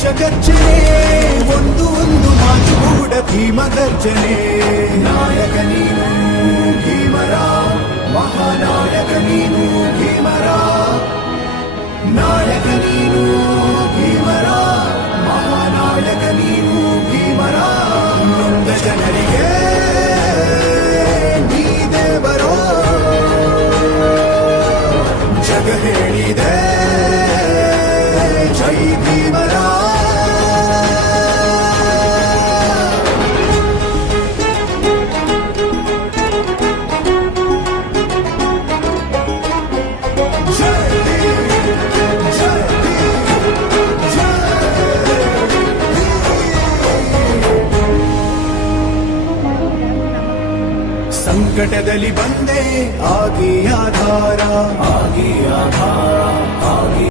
ಗರ್ಜನೆ ಒಂದು ಮಾತು ಕೂಡ ಭೀಮ ಗರ್ಜನೆ ನಾಯಕ ನೀನು ಭೀಮರ ಮಹಾನಾಯಕ ನೀನು ಭೀಮರ ನಾಯಕ ನೀನು ಭೀಮರ ಮಹಾನಾಯಕ ನೀನು ಭೀಮರ ನೊಂದ ಜನರಿಗೆ ನೀ ದೇವರೋ ಜಗ ಹೇಳಿದೆ ಜೈ ಭೀಮರ ಸಂಕಟದಲ್ಲಿ ಬಂದೆ ಆಗಿ ಆಧಾರ